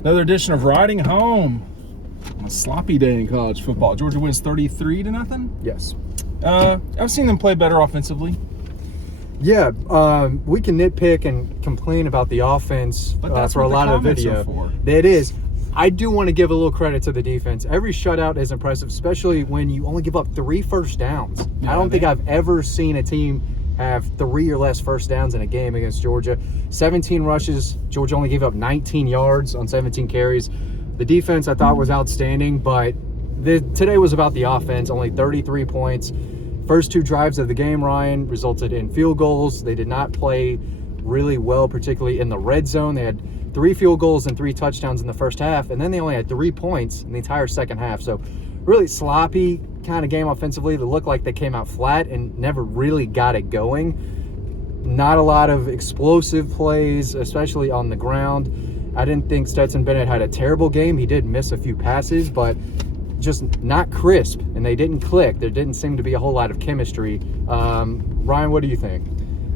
Another edition of Riding Home on a sloppy day in college football. Georgia wins 33-0. Yes. I've seen them play better offensively. Yeah, we can nitpick and complain about the offense But that's for a what the lot of the comments video. are for. It is. I do want to give a little credit to the defense. Every shutout is impressive, especially when you only give up 3 first downs. Yeah, I don't think I've ever seen a team have 3 or less first downs in a game against Georgia. 17 rushes. Georgia only gave up 19 yards on 17 carries. The defense I thought was outstanding, but today was about the offense. Only 33 points. First 2 drives of the game, Ryan, resulted in field goals. They did not play really well, particularly in the red zone. They had 3 field goals and 3 touchdowns in the first half, and then they only had 3 points in the entire second half. So really sloppy kind of game offensively. They looked like they came out flat and never really got it going. Not a lot of explosive plays, especially on the ground. I didn't think Stetson Bennett had a terrible game. He did miss a few passes, but just not crisp, and they didn't click. There didn't seem to be a whole lot of chemistry. Ryan, what do you think?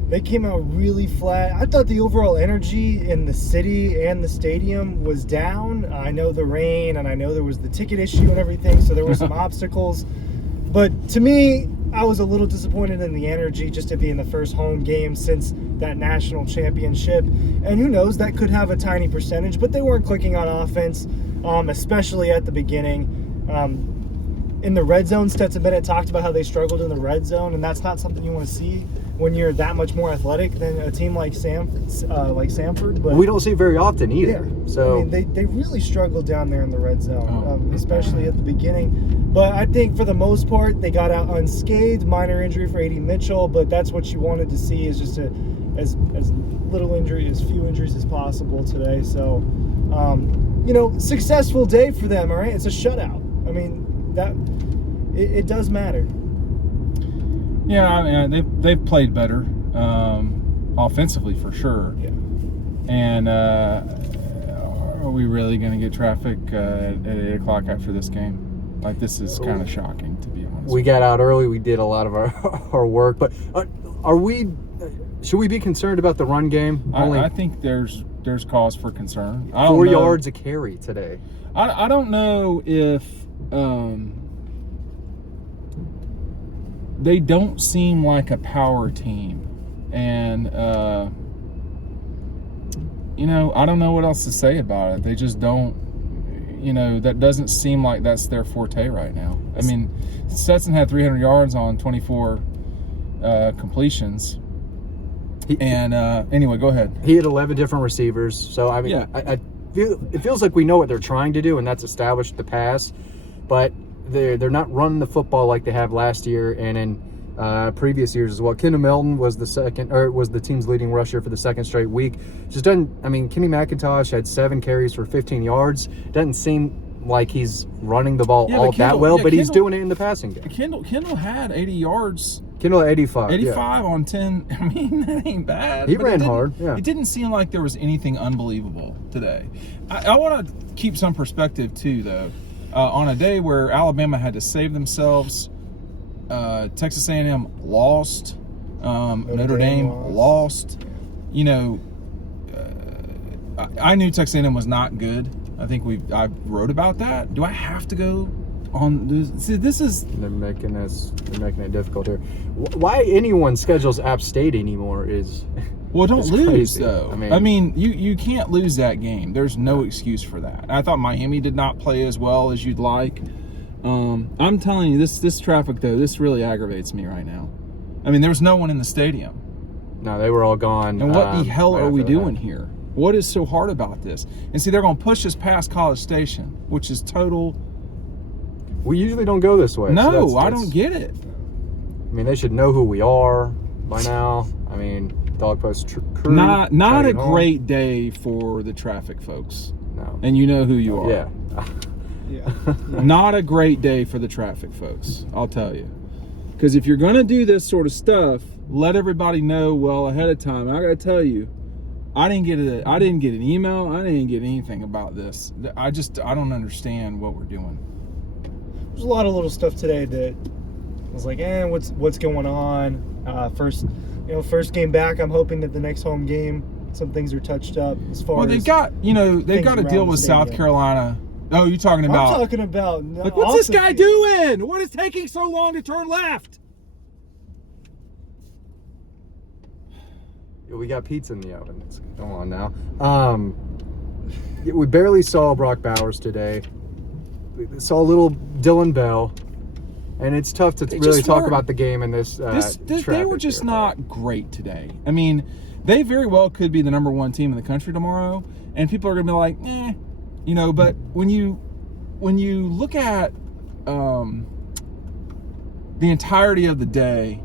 They came out really flat. I thought the overall energy in the city and the stadium was down. I know the rain, and I know there was the ticket issue and everything, so there were some obstacles. But to me, I was a little disappointed in the energy just to be in the first home game since that national championship. And who knows, that could have a tiny percentage, but they weren't clicking on offense, especially at the beginning. In the red zone, Stetson Bennett talked about how they struggled in the red zone, and that's not something you want to see when you're that much more athletic than a team like Samford. But We don't see it very often either. yeah, So I mean, they really struggled down there in the red zone, especially at the beginning. But I think for the most part, they got out unscathed. Minor injury for A.D. Mitchell, but that's what you wanted to see, is just as little injury, as few injuries as possible today. So, successful day for them. All right, it's a shutout. I mean, that it does matter. Yeah, I mean, they've played better offensively for sure. Yeah. And are we really going to get traffic at 8 o'clock after this game? Like, this is kind of shocking, to be honest. we got out early. We did a lot of our work. But should we be concerned about the run game? I think there's cause for concern. 4 yards a carry today. I don't know if they don't seem like a power team, and I don't know what else to say about it. They just don't. That doesn't seem like that's their forte right now. I mean, Stetson had 300 yards on 24 completions. Anyway, go ahead. He had 11 different receivers. So, I mean, Yeah. it feels like we know what they're trying to do, and that's establish the pass. But they're not running the football like they have last year and in previous years as well. Kendall Melton was the team's leading rusher for the second straight week. Just doesn't. I mean, Kenny McIntosh had 7 carries for 15 yards. Doesn't seem like he's running the ball that well, but he's doing it in the passing game. Kendall had 80 yards. Kendall at 85. 85 on 10. I mean, that ain't bad. He but ran hard. Yeah. It didn't seem like there was anything unbelievable today. I want to keep some perspective too, though. On a day where Alabama had to save themselves, Texas A&M lost, Notre Dame lost. I knew Texas A&M was not good. I think I wrote about that. Do I have to go on this? See, this is They're making it difficult here. Why anyone schedules App State anymore is don't it's lose crazy. though. I mean, you can't lose that game. There's no excuse for that. I thought Miami did not play as well as you'd like. I'm telling you, this traffic though, this really aggravates me right now. I mean, there was no one in the stadium. No, they were all gone. And what the hell right are we after doing that. here? What is so hard about this? And see, they're going to push us past College Station, which is total. We usually don't go this way. No, so I don't get it. I mean, they should know who we are by now. I mean, Dog Post crew. Not trying to a get home. great day for the traffic folks. No. And you know who you are. Yeah. Yeah. Not a great day for the traffic folks, I'll tell you. Because if you're going to do this sort of stuff, let everybody know well ahead of time. I got to tell you, I didn't get an email. I didn't get anything about this. I don't understand what we're doing. There's a lot of little stuff today that was like, what's going on? First game back. I'm hoping that the next home game some things are touched up as far Well, as. they've got to around deal the with South stadium. Carolina. Oh, you're talking I'm about. talking about. No, Like, what's this off the guy field. doing? What is taking so long to turn left? We got pizza in the oven. Come on now. We barely saw Brock Bowers today. We saw little Dylan Bell, and it's tough to really talk weren't. about the game in this. They were just not great today. I mean, they very well could be the number one team in the country tomorrow, and people are gonna be like, But when you look at the entirety of the day,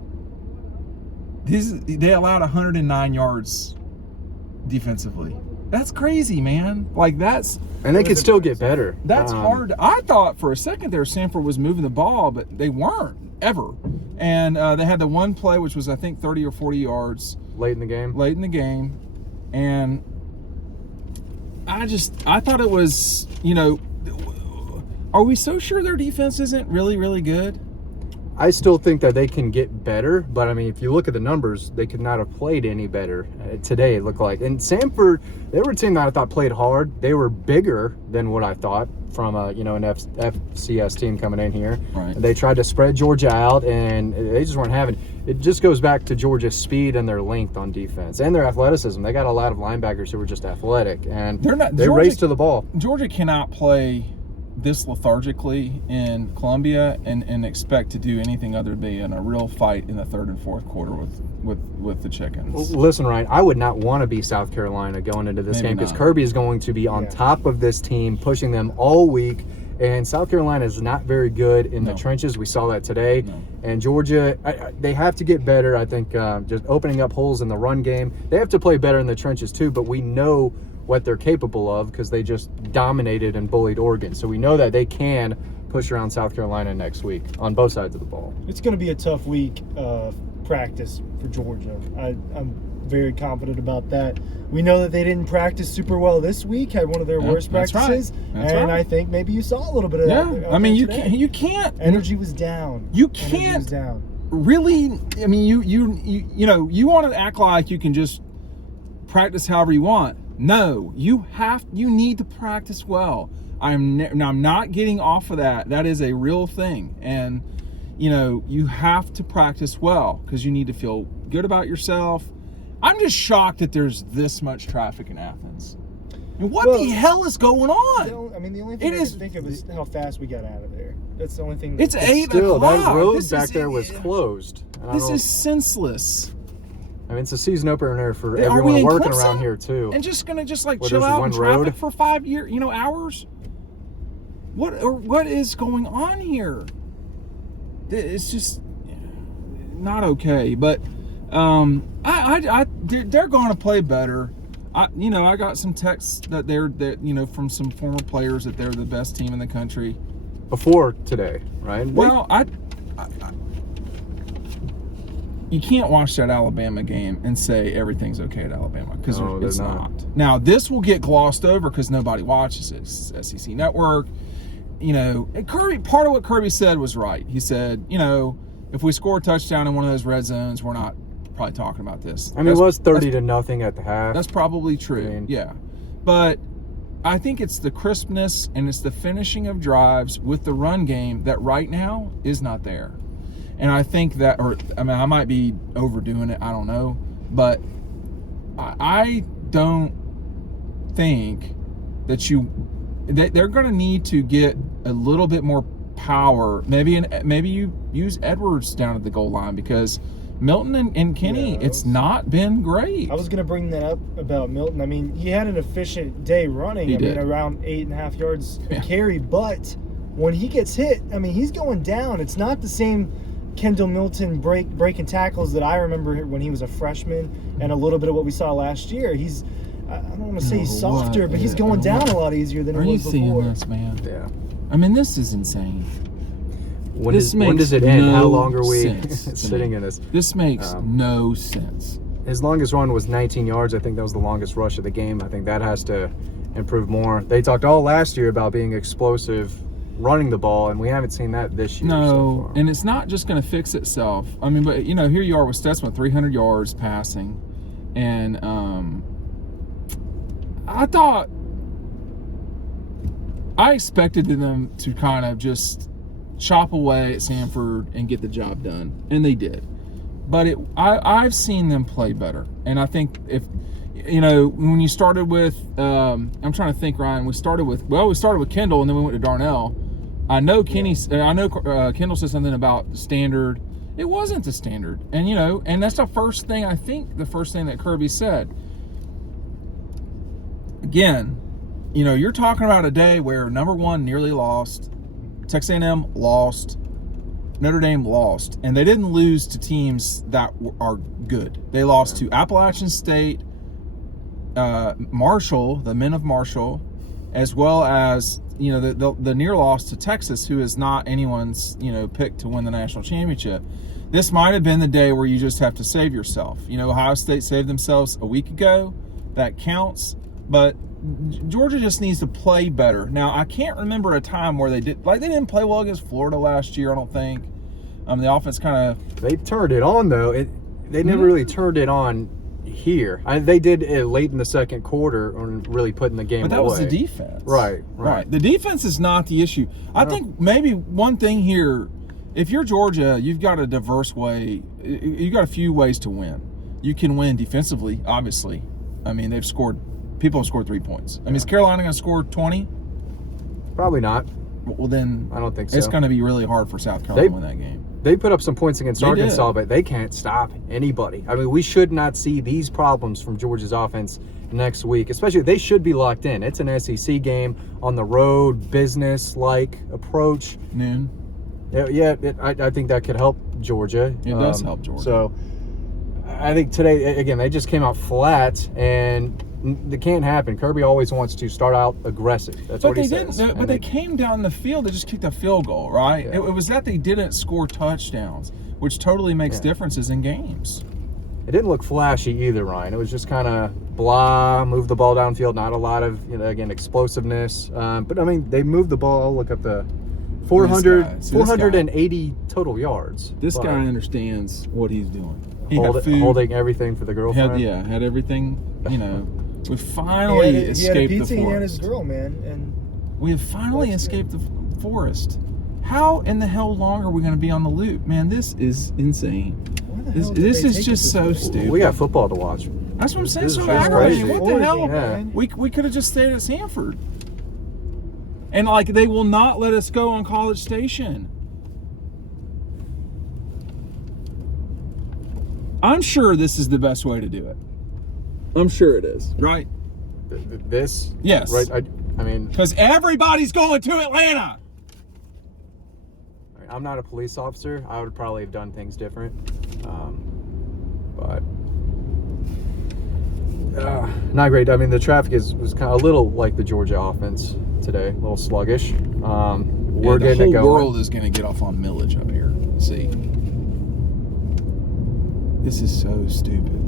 they allowed 109 yards defensively. That's crazy, man. Like and they could still get better. That's hard. I thought for a second there Samford was moving the ball, but they weren't ever. And they had the one play which was I think 30 or 40 yards late in the game. And I thought it was, are we so sure their defense isn't really, really good? I still think that they can get better, but I mean, if you look at the numbers, they could not have played any better today, it looked like. And Samford, they were a team that I thought played hard. They were bigger than what I thought from an FCS team coming in here. Right. They tried to spread Georgia out, and they just weren't having it. It just goes back to Georgia's speed and their length on defense and their athleticism. They got a lot of linebackers who were just athletic, and they raced to the ball. Georgia cannot play this lethargically in Columbia and expect to do anything other than be in a real fight in the third and fourth quarter with the Chickens. Listen, Ryan, I would not want to be South Carolina going into this game because Kirby is going to be on top of this team, pushing them all week. And South Carolina is not very good in the trenches. We saw that today. No. And Georgia, they have to get better. I think just opening up holes in the run game. They have to play better in the trenches too, but we know what they're capable of because they just dominated and bullied Oregon. So we know that they can push around South Carolina next week on both sides of the ball. It's going to be a tough week of practice for Georgia. I'm very confident about that. We know that they didn't practice super well this week, had one of their worst practices. That's right. I think maybe you saw a little bit of that. I mean, you can't. Energy was down. You can't really. I mean, you want to act like you can just practice however you want. No, you need to practice well. I'm not getting off of that. That is a real thing. And, you have to practice well because you need to feel good about yourself. I'm just shocked that there's this much traffic in Athens. And what the hell is going on? The only thing I can think of is how fast we got out of there. That's the only thing. It's 8 still, o'clock. That road back there was closed. This is senseless. I mean, it's a season opener for everyone working around here too. And just gonna chill out in traffic for 5 hours? What is going on here? It's just not okay. But they're going to play better. I got some texts that they're from some former players that they're the best team in the country before today, right? Well, you can't watch that Alabama game and say everything's okay at Alabama because it's not. Now, this will get glossed over because nobody watches it. It's SEC Network. And Kirby, part of what Kirby said was right. He said, if we score a touchdown in one of those red zones, we're not probably talking about this. I mean, it was 30-0 at the half. That's probably true. Yeah. But I think it's the crispness and it's the finishing of drives with the run game that right now is not there. And I think that, I might be overdoing it. I don't know. But I don't think that they're going to need to get a little bit more power. Maybe you use Edwards down at the goal line because Milton and Kenny, it's not been great. I was going to bring that up about Milton. I mean, he had an efficient day running. He did. Around 8.5 yards a carry. But when he gets hit, he's going down. It's not the same Kendall Milton breaking tackles that I remember when he was a freshman and a little bit of what we saw last year. He's, I don't want to say he's softer, but he's going down a lot easier than he was before. Are you seeing this, man? Yeah. I mean, this is insane. When does it end? How long are we sitting in this? This makes no sense. His longest run was 19 yards. I think that was the longest rush of the game. I think that has to improve more. They talked all last year about being explosive, running the ball, and we haven't seen that this year. No, so far. and it's not just going to fix itself. I mean, but here you are with Stetson, 300 yards passing, and I thought I expected them to kind of just chop away at Samford and get the job done, and they did. But I've seen them play better, and I think if when you started with, I'm trying to think, Ryan. We started with Kendall, and then we went to Darnell. I know Kendall said something about the standard. It wasn't the standard, and that's the first thing that Kirby said. Again, you're talking about a day where number one nearly lost, Texas A&M lost, Notre Dame lost, and they didn't lose to teams that are good. They lost to Appalachian State, Marshall, the men of Marshall, as well as the near loss to Texas, who is not anyone's pick to win the national championship. This might have been the day where you just have to save yourself. Ohio State saved themselves a week ago. That counts. But Georgia just needs to play better. Now, I can't remember a time where they didn't play well against Florida last year, I don't think. The offense kind of... They turned it on, though. They never really turned it on here. They did it late in the second quarter on really putting the game away. But that was the defense. Right. The defense is not the issue. I think maybe one thing here, if you're Georgia, you've got a diverse way. You've got a few ways to win. You can win defensively, obviously. People have scored 3 points. Is Carolina going to score 20? Probably not. Well, then I don't think so. It's going to be really hard for South Carolina to win that game. They put up some points against Arkansas, but they can't stop anybody. We should not see these problems from Georgia's offense next week. Especially, they should be locked in. It's an SEC game on the road, business-like approach. Noon. I think that could help Georgia. It does help Georgia. So, I think today, again, they just came out flat, and it can't happen. Kirby always wants to start out aggressive. That's what he says. But they came down the field. They just kicked a field goal, right? Yeah. It was that they didn't score touchdowns, which totally makes differences in games. It didn't look flashy either, Ryan. It was just kind of blah, move the ball downfield, not a lot of, explosiveness. But, they moved the ball. Look up the 480 total yards. This guy understands what he's doing. Holding everything for the girlfriend. Had everything, We finally escaped the forest. He had a pizza and his girl, man, and we have finally escaped the forest. How in the hell long are we going to be on the loop, man? This is insane. This is just so stupid. We got football to watch. That's what I'm saying. So aggravating. What the hell? Yeah. We could have just stayed at Samford, and they will not let us go on College Station. I'm sure this is the best way to do it. I'm sure it is. Right? This? Yes. Right. Because everybody's going to Atlanta. I'm not a police officer. I would probably have done things different. But not great. The traffic was kind of a little like the Georgia offense today, a little sluggish. We're getting it going. The whole world is going to get off on millage up here. See? This is so stupid.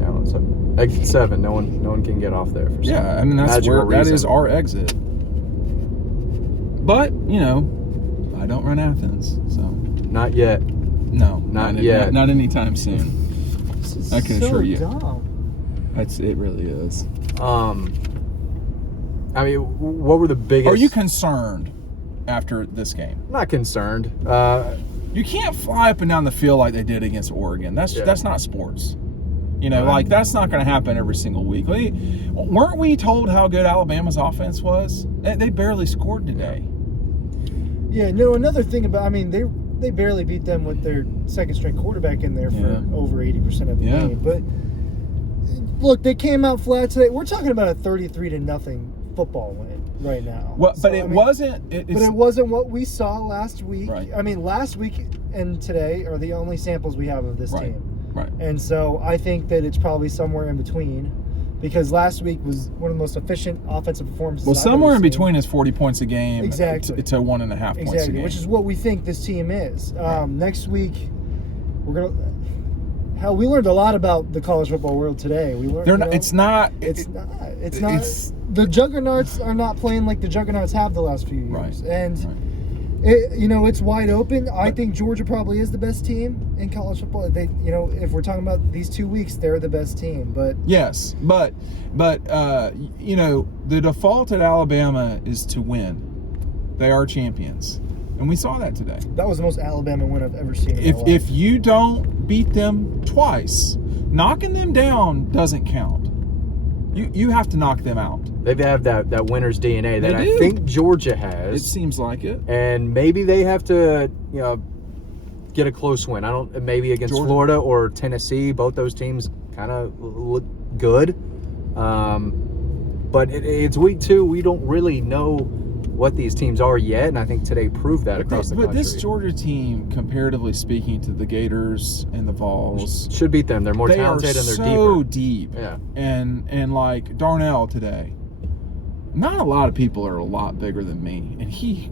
Yeah, it's exit 7. No one can get off there. For that is our exit. But I don't run Athens, so not yet. No, not yet. Not anytime soon. I can assure you. Dumb. It really is. What were the biggest? Are you concerned after this game? Not concerned. You can't fly up and down the field like they did against Oregon. That's not sports. That's not going to happen every single week. Weren't we told how good Alabama's offense was? They barely scored today. Yeah, no, another thing about, they barely beat them with their second string quarterback in there for over 80% of the game. But look, they came out flat today. We're talking about a 33-0 football win right now. It wasn't. But it wasn't what we saw last week. Right. Last week and today are the only samples we have of this team. Right. And so I think that it's probably somewhere in between, because last week was one of the most efficient offensive performances. Well, somewhere in between is 40 points a game. Exactly. To 1.5 points a game. Which is what we think this team is. Next week, we're gonna. Hell, we learned a lot about the college football world today. We learned. It's not. The juggernauts are not playing like the juggernauts have the last few years. Right. And It's wide open. I think Georgia probably is the best team in college football. If we're talking about these 2 weeks, they're the best team. But yes, but the default at Alabama is to win. They are champions, and we saw that today. That was the most Alabama win I've ever seen. If you don't beat them twice, knocking them down doesn't count. You have to knock them out. They have that winner's DNA that I think Georgia has. It seems like it. And maybe they have to, get a close win. Maybe against Georgia. Florida or Tennessee. Both those teams kind of look good. But it's week 2. We don't really know what these teams are yet, and I think today proved that across the country. But this Georgia team, comparatively speaking to the Gators and the Vols, should beat them. They're more talented and they're so deeper. deep. Yeah. And like Darnell today, not a lot of people are a lot bigger than me, and he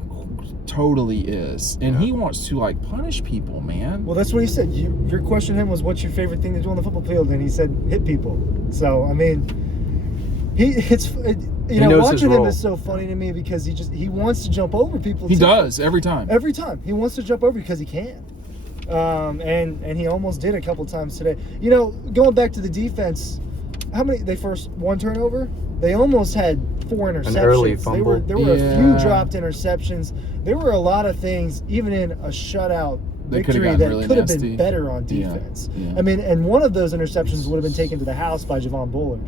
totally is. And he wants to punish people, man. Well, that's what he said. Your question to him was, "What's your favorite thing to do on the football field?" And he said, "Hit people." So I mean, watching him is so funny to me because he wants to jump over people. He does every time. Every time he wants to jump over because he can, and he almost did a couple times today. Going back to the defense, how many they first one turnover? They almost had 4 interceptions. An early fumble. There were a few dropped interceptions. There were a lot of things, even in a shutout victory, that could have been better on defense. Yeah. I mean, and one of those interceptions would have been taken to the house by Javon Bullard.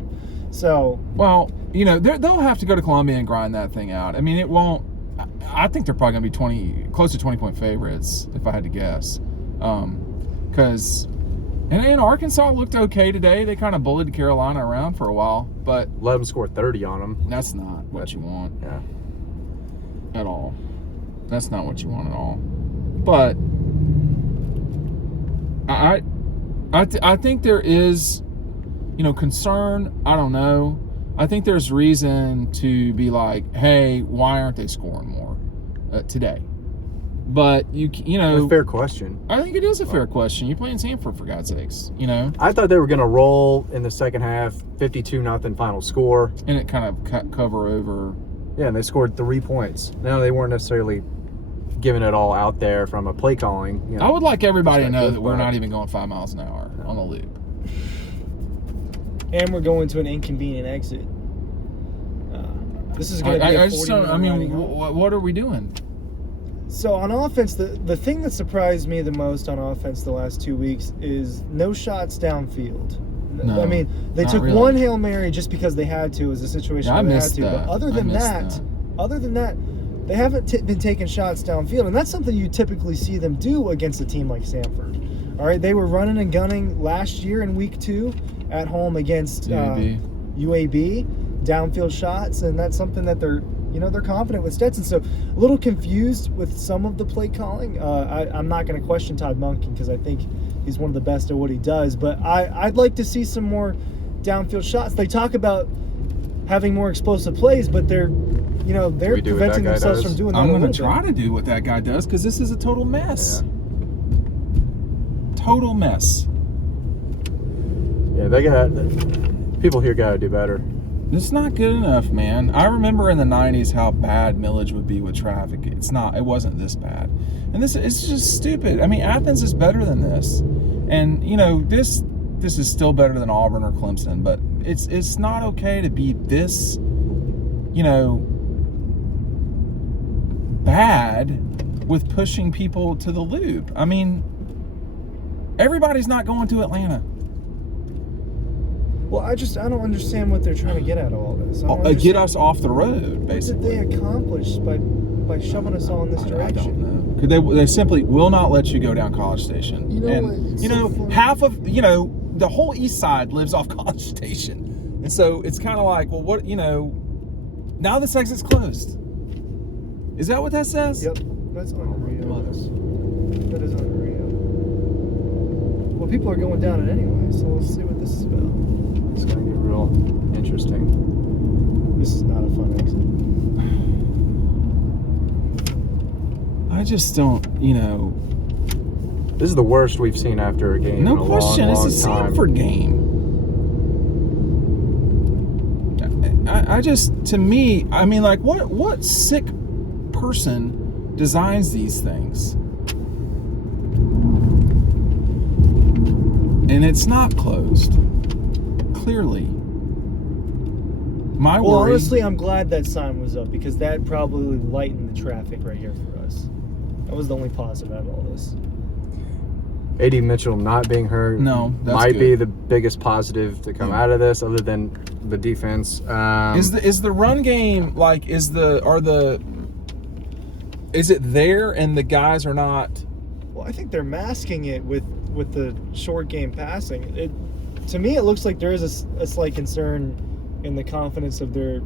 So, well, they'll have to go to Columbia and grind that thing out. I mean, it won't. I think they're probably going to be close to 20-point favorites, if I had to guess. Because, and Arkansas looked okay today. They kind of bullied Carolina around for a while, but let them score 30 on them. That's not what you want. Yeah. At all. That's not what you want at all. But I think there is, concern. I don't know. I think there's reason to be like, hey, why aren't they scoring more today? But a fair question. I think it is a fair question. You're playing Samford, for God's sakes. I thought they were going to roll in the second half, 52-0 final score, and it kind of cover over. Yeah, and they scored 3 points. Now they weren't necessarily giving it all out there from a play calling. I would like everybody to know that we're not even going 5 miles an hour on the loop. And we're going to an inconvenient exit. This is going to be a 40-minute what are we doing? So on offense, the thing that surprised me the most on offense the last 2 weeks is no shots downfield. No, I mean, they took really. one Hail Mary just because they had to. It was a situation where they had to. That. But other than that, they haven't been taking shots downfield. And that's something you typically see them do against a team like Samford. All right, they were running and gunning last year in week 2 at home against UAB, downfield shots. And that's something that they're confident with Stetson. So a little confused with some of the play calling. I'm not going to question Todd Monken because I think he's one of the best at what he does. But I'd like to see some more downfield shots. They talk about having more explosive plays, but they're preventing themselves from doing that. I'm going to try to do what that guy does because this is a total mess. Yeah. Total mess. Yeah, people here got to do better. It's not good enough, man. I remember in the 90s how bad millage would be with traffic. It wasn't this bad. And it's just stupid. I mean, Athens is better than this. And, this is still better than Auburn or Clemson, but it's not okay to be this, bad with pushing people to the loop. I mean, everybody's not going to Atlanta. Well, I don't understand what they're trying to get at all this. Get us off the road, basically. What did they accomplish by shoving us all in this direction? I don't know. They simply will not let you go down College Station. Half of the whole East Side lives off College Station, and so it's kind of like, well, what now this exit's closed. Is that what that says? Yep, that's unreal. That is unreal. Well, people are going down it anyway, so we'll see what this is about. It's going to get real interesting. This is not a fun exit. I just don't, This is the worst we've seen after a game. No question, it's a Samford game. I just, to me, I mean, like, what sick person designs these things. And it's not closed. Clearly. My Well, worry. honestly, I'm glad that sign was up because that probably lightened the traffic right here for us. That was the only positive out of all this. A.D. Mitchell not being hurt might be the biggest positive to come out of this, other than the defense. Is the run game like is it there and the guys are not? Well, I think they're masking it with the short game passing. To me, it looks like there is a slight concern in the confidence of their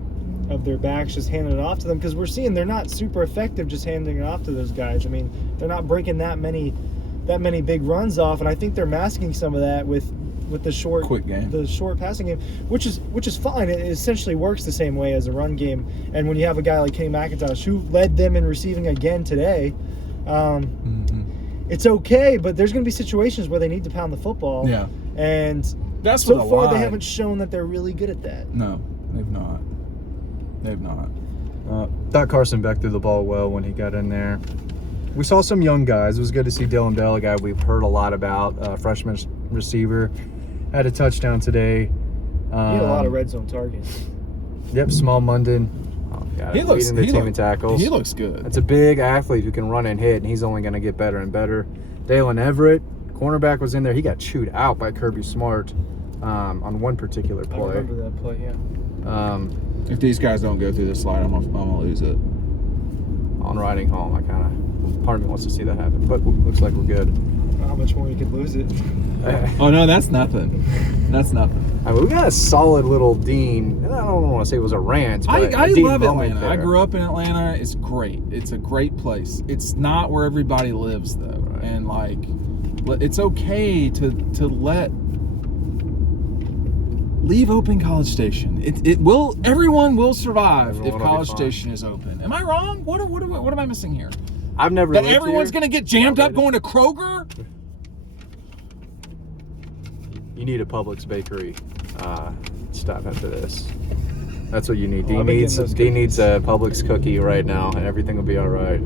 backs just handing it off to them, because we're seeing they're not super effective just handing it off to those guys. I mean, they're not breaking that many big runs off, and I think they're masking some of that with the short quick game, the short passing game, which is fine. It essentially works the same way as a run game. And when you have a guy like Kenny McIntosh, who led them in receiving again today, it's okay. But there's going to be situations where they need to pound the football. Yeah, and that's so far they haven't shown that they're really good at that. No, they've not. Thought Carson Beck threw the ball well when he got in there. We saw some young guys. It was good to see Dylan Bell, a guy we've heard a lot about, freshman receiver. Had a touchdown today. He had a lot of red zone targets. Yep, Small Munden. Leading the team in tackles. He looks good. It's a big athlete who can run and hit, and he's only going to get better and better. Dalen Everett, cornerback, was in there. He got chewed out by Kirby Smart on one particular play. I remember that play, yeah. If these guys don't go through this slide, I'm gonna lose it. On riding home, part of me wants to see that happen, but looks like we're good. How much more you could lose it? Oh no, that's nothing. That's nothing. I mean, we got a solid little Dean. I don't want to say it was a rant, but I Dean love moment Atlanta. there. I grew up in Atlanta. It's great. It's a great place. It's not where everybody lives though, Right. and like, it's okay to leave open College Station. Everyone will survive Everyone if will be College fine. Station is open. Am I wrong? What am I missing here? I've never That lived everyone's here. gonna get jammed up going to Kroger? You need a Publix bakery stop after this. That's what you need. I've been getting those Dean needs a Publix cookie right now, and everything will be all right.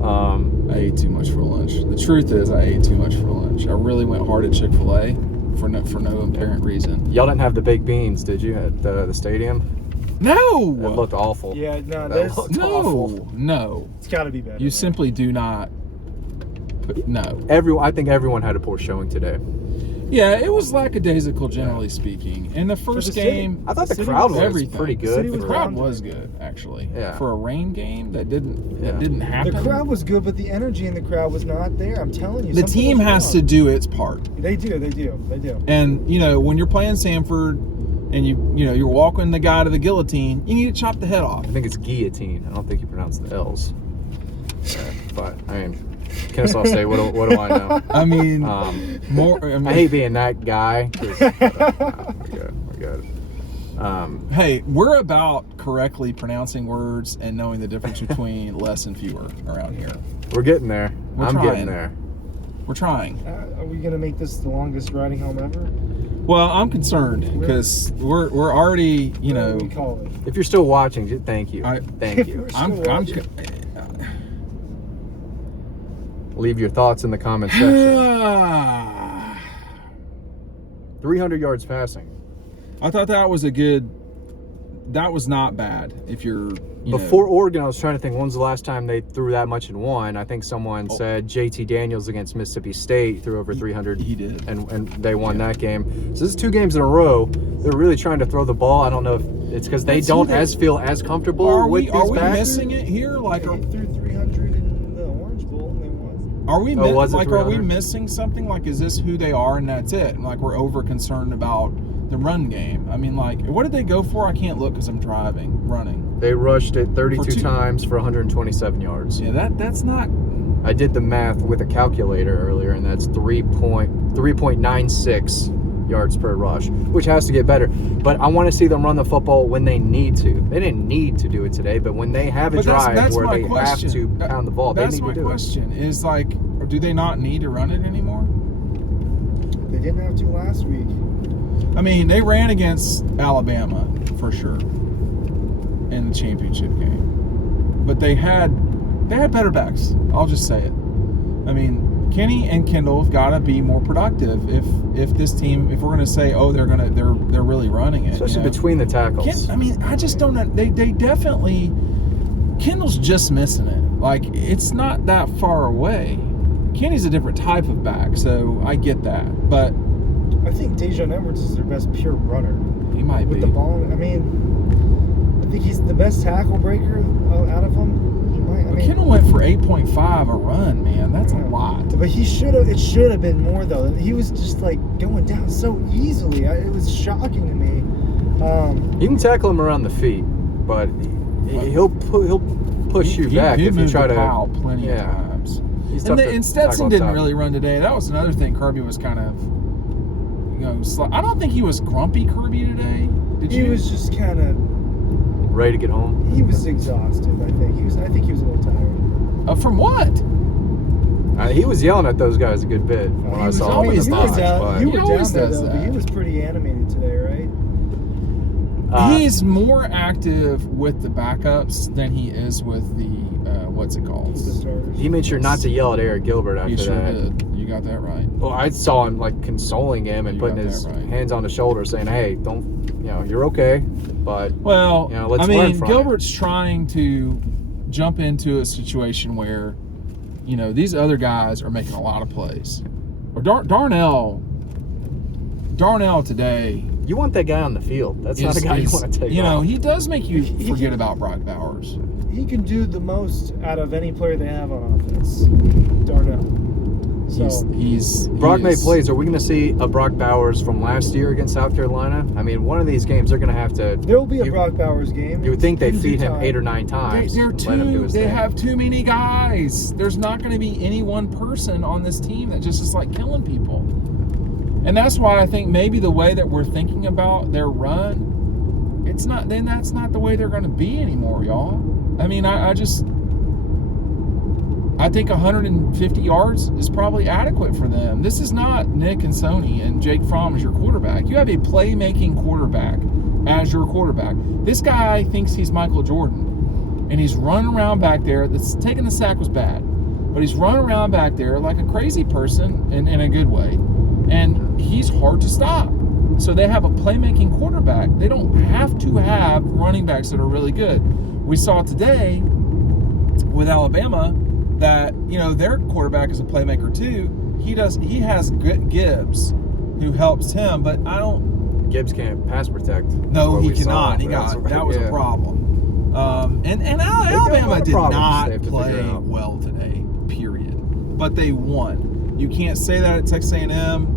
I ate too much for lunch. The truth is, I ate too much for lunch. I really went hard at Chick-fil-A for no apparent reason. Y'all didn't have the baked beans, did you, at the stadium? No! It looked awful. Yeah, no, That looked awful. No. it's got to be better. You simply do not. No. I think everyone had a poor showing today. Yeah, it was lackadaisical, generally speaking. In the first city. game, I thought the city crowd was was everything. pretty The good. city the was crowd rounded. was good, actually. Yeah. For a rain game that didn't happen. The crowd was good, but the energy in the crowd was not there. I'm telling you. The something team was has to wrong. do its part. They do. And when you're playing Samford and you're walking the guy to the guillotine, you need to chop the head off. I think it's guillotine. I don't think you pronounce the L's. But I mean, Kennesaw State. What do I know? I mean, I hate being that guy. We're good. Hey, we're about correctly pronouncing words and knowing the difference between less and fewer around here. We're getting there. I'm trying. getting there. We're trying. Are we gonna make this the longest riding home ever? Well, I'm concerned because we're already, What do we call it? If you're still watching, thank you. Thank you. Still watching. Leave your thoughts in the comment section. 300 yards passing. I thought that was that was not bad. If you're Before Oregon, I was trying to think, when's the last time they threw that much in one? I think someone said JT Daniels against Mississippi State threw over 300. He did. And they won that game. So this is 2 games in a row. They're really trying to throw the ball. I don't know if it's because they don't feel as comfortable with these Are we backs. missing it here? Like, They threw 300 in the Orange Bowl and they won. are we was it are we 300? missing something? Like, is this who they are and that's it? Like, we're over concerned about the run game. I mean, like, what did they go for? I can't look because I'm running. They rushed it 32 For 2 times for 127 yards. Yeah, that's not. I did the math with a calculator earlier, and that's 3.96 yards per rush, which has to get better. But I want to see them run the football when they need to. They didn't need to do it today, but when they have a But drive that's where my they question. have to pound the ball, they That's need my to do question. Is like, do they not need to run it anymore? They didn't have to last week. I mean, they ran against Alabama for sure in the championship game, but they had They had better backs. I'll just say it. I mean, Kenny and Kendall have got to be more productive if this team, if we're going to say, oh, they're really running it. Especially between the tackles. I mean, I just don't know. They definitely, Kendall's just missing it. Like, it's not that far away. Kenny's a different type of back, so I get that. But I think Dejon Edwards is their best pure runner. he might With be. the ball, I mean, I think he's the best tackle breaker out of them. He might. I mean, Kendall went for 8.5 a run, man. That's a Yeah. lot. But he should have. It should have been more though. He was just like going down so easily. It was shocking to me. You can tackle him around the feet, but he'll push you back he if you moved try the to. pile plenty of times. He's And, tough to and tackle Stetson up didn't top. really run today. That was another thing. Kirby was kind of, I don't think he was grumpy Kirby today. Did He you? was just kind of. ready to get home. He was exhausted. I think he was a little tired. From what? He was yelling at those guys a good bit when He I was saw him in always the you were box. down, but- you He were down always there does though, but he that. was pretty animated today, right? He's more active with the backups than he is with the what's it called? The starters. He made sure not to yell at Eric Gilbert after You sure that. did. You got that right. Well, I saw him like consoling him and You putting got his that right. hands on his shoulder, saying, "Hey, don't, you're okay." But Well, let's I learn mean, from Gilbert's trying to jump into a situation where, these other guys are making a lot of plays. Or Darnell today. you want that guy on the field. That's not a guy you want to take off. He does make you He forget can- about Brock Bowers. He can do the most out of any player they have on offense. Darnell. So Brock made plays. Are we going to see a Brock Bowers from last year against South Carolina? I mean, one of these games they're going to have to. there will be a Brock Bowers game. You would think they In due feed him time. 8 or 9 times. They're and let him do his they thing. have too many guys. There's not going to be any one person on this team that just is like killing people. And that's why I think maybe the way that we're thinking about their run, that's not the way they're going to be anymore, y'all. I mean, I think 150 yards is probably adequate for them. This is not Nick and Sony and Jake Fromm as your quarterback. You have a playmaking quarterback as your quarterback. This guy thinks he's Michael Jordan, and he's running around back there. Taking the sack was bad, but he's running around back there like a crazy person in a good way, and he's hard to stop. So they have a playmaking quarterback. They don't have to have running backs that are really good. We saw today with Alabama that their quarterback is a playmaker too. He has Gibbs who helps him, but Gibbs can't pass protect. No, What he we saw. cannot. That was a problem. And got a lot Alabama of did problems not they have to play figure out. well today. Period. But they won. You can't say that at Texas A&M.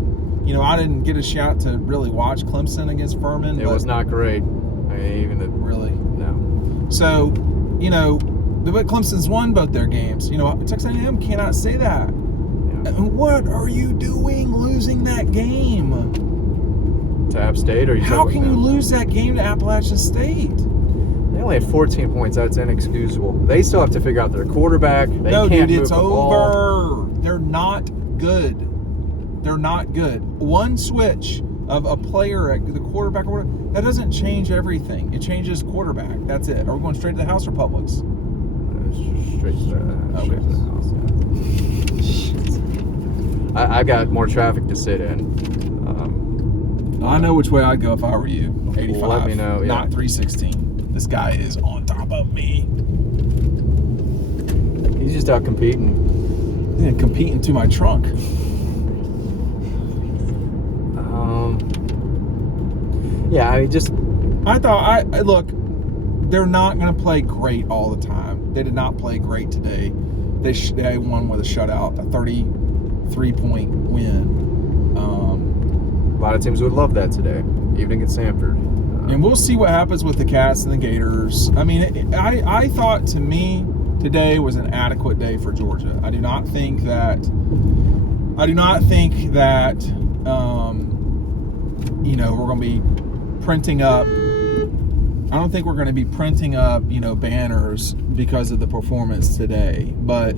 I didn't get a shot to really watch Clemson against Furman. It was not great. I mean, even the really. no. So, but Clemson's won both their games. Texas A&M cannot say that. Yeah. What are you doing losing that game? To App State, or How can you lose that game to Appalachian State? They only had 14 points. That's inexcusable. They still have to figure out their quarterback. They No, can't dude, move it's the ball. over. They're not good. They're not good. One switch of a player at the quarterback or whatever, that doesn't change everything. It changes quarterback. That's it. Are we going straight to the house or Publix? Straight to Okay. the house. Yeah. I've got more traffic to sit in. I know which way I'd go if I were you. 85. Let me know, yeah. Not 316. This guy is on top of me. He's just out competing. Yeah, competing to my trunk. Yeah, I look, they're not going to play great all the time. They did not play great today. They won with a shutout, a 33-point win. a lot of teams would love that today, even against Samford. And we'll see what happens with the Cats and the Gators. I mean, I thought, to me, today was an adequate day for Georgia. I do not think that we're going to be printing up. I don't think we're going to be printing up, banners because of the performance today. But,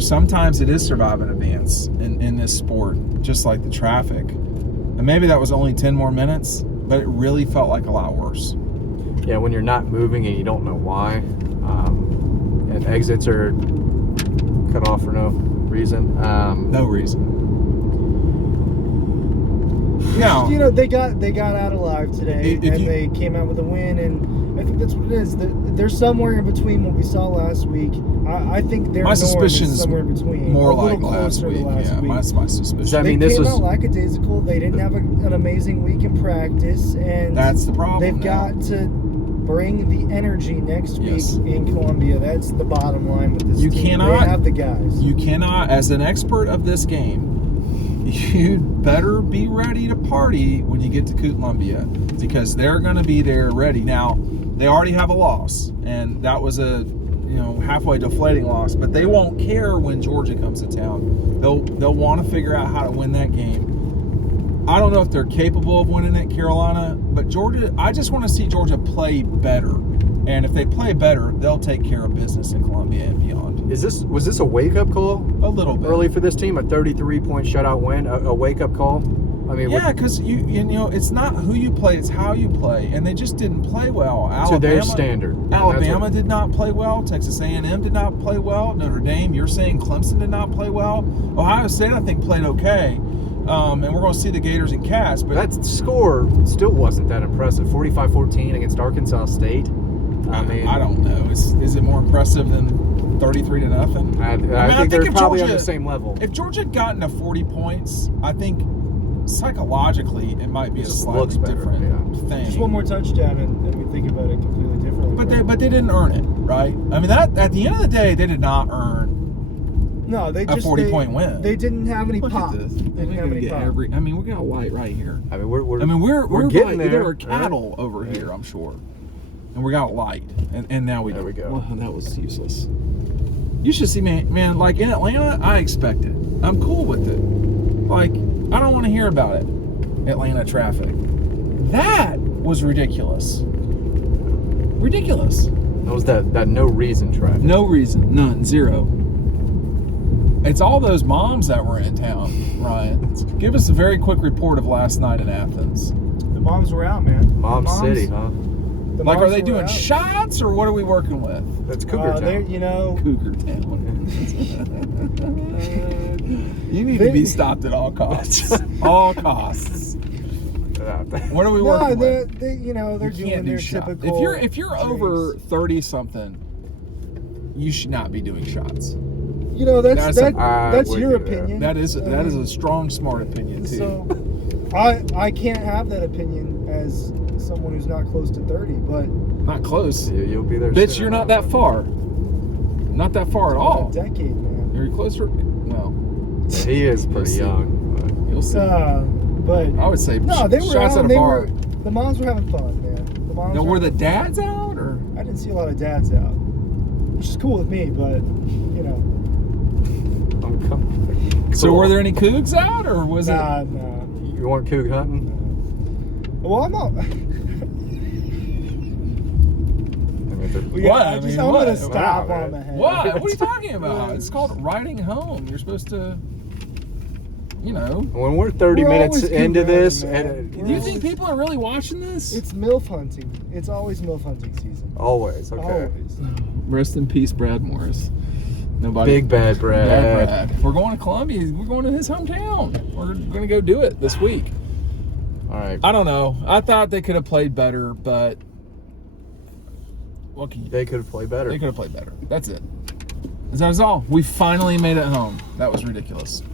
sometimes it is survive and advance in this sport, just like the traffic. And maybe that was only 10 more minutes, but it really felt like a lot worse. Yeah, when you're not moving and you don't know why. and exits are cut off for no reason. No reason. Now, You know, they got out alive today, If and you- they came out with a win, and I think that's what it is. They're somewhere in between what we saw last week. I think their my norm suspicion's is somewhere in between. more a little like last closer to week. last Yeah, week. my suspicion. Does that They mean this came was out lackadaisical. They didn't have an amazing week in practice, and That's the problem. they've now. got to bring the energy next week Yes. in Columbia. That's the bottom line with this You team. cannot- They have the guys. You cannot, as an expert of this game, you'd better be ready to party when you get to Columbia, because they're going to be there ready. Now, they already have a loss, and that was a halfway deflating loss, but they won't care when Georgia comes to town. They'll want to figure out how to win that game. I don't know if they're capable of winning at Carolina, but Georgia, I just want to see Georgia play better. And if they play better, they'll take care of business in Columbia and beyond. was this a wake-up call A little bit. early for this team? A 33-point shutout win? A wake-up call? I mean, Yeah, because you know it's not who you play, it's how you play, and they just didn't play well. to their standard. And that's Alabama did not play well. Texas A&M did not play well. Notre Dame, you're saying Clemson did not play well. Ohio State, I think, played okay. And we're going to see the Gators and Cats, but that score still wasn't that impressive. 45-14 against Arkansas State. I mean, I don't know. Is it more impressive than 33 to nothing? I think they're probably on the same level. If Georgia had gotten to 40 points, I think psychologically it might be a just slightly looks better, different yeah. thing. Just one more touchdown, and we think about it completely differently. But they didn't earn it, right? I mean, that at the end of the day, they did not earn no, they a just 40-point win. They didn't have any Look pop. at this. They didn't have any pop. I mean, we got light right here. I mean, we're light. getting there. There are cattle over here, I'm sure, and we got light, and now we There we go. Well, that was useless. You should see, man. Like in Atlanta, I expect it. I'm cool with it. Like I don't want to hear about it. Atlanta traffic. That was ridiculous. Ridiculous. That was that no reason traffic. No reason. None. Zero. It's all those moms that were in town, Ryan. Give us a very quick report of last night in Athens. The moms were out, man. Mom The moms- City, huh? the Like, are moms they were doing out. shots or what are we working with? That's Cougar They're, Town. you know, Cougar Town. You need to be stopped at all costs. All costs. What are we no, working they're with? you know they're You doing can't do their shots. typical. If you're over 30 something, you should not be doing shots. you know that's I that's would your do that. opinion. That is a strong, smart opinion too. So, I can't have that opinion as someone who's not close to 30, but Not close. You'll be there. Bitch, soon you're not enough. that far. Not that far at all. a decade, man. You're closer. Well, He is pretty see. young. you'll see. But I would say no, they were shots out. at a And they bar. were the moms were having fun, man. The moms. Now, were the having fun. dads out or? I didn't see a lot of dads out, which is cool with me, but you know, I'm coming. So were there any cougs out or was nah. You want Coug hunting? Well, I'm not. I mean, if it- Yeah, What? I I just, mean, I'm what? gonna stop Wow, on man. the head. What? What are you talking about? It's called riding home. You're supposed to, you know. when we're 30 We're minutes always into Cougar this, hunting, man. and We're Do you always- think people are really watching this? It's MILF hunting. It's always MILF hunting season. always okay. Always. Rest in peace, Brad Morris. Nobody. Big bad Brad. Bad Brad. If we're going to Columbia, we're going to his hometown. We're going to go do it this week. All right. I don't know. I thought they could have played better, but what can you do? They could have played better. They could have played better. That's it. That's all. We finally made it home. That was ridiculous.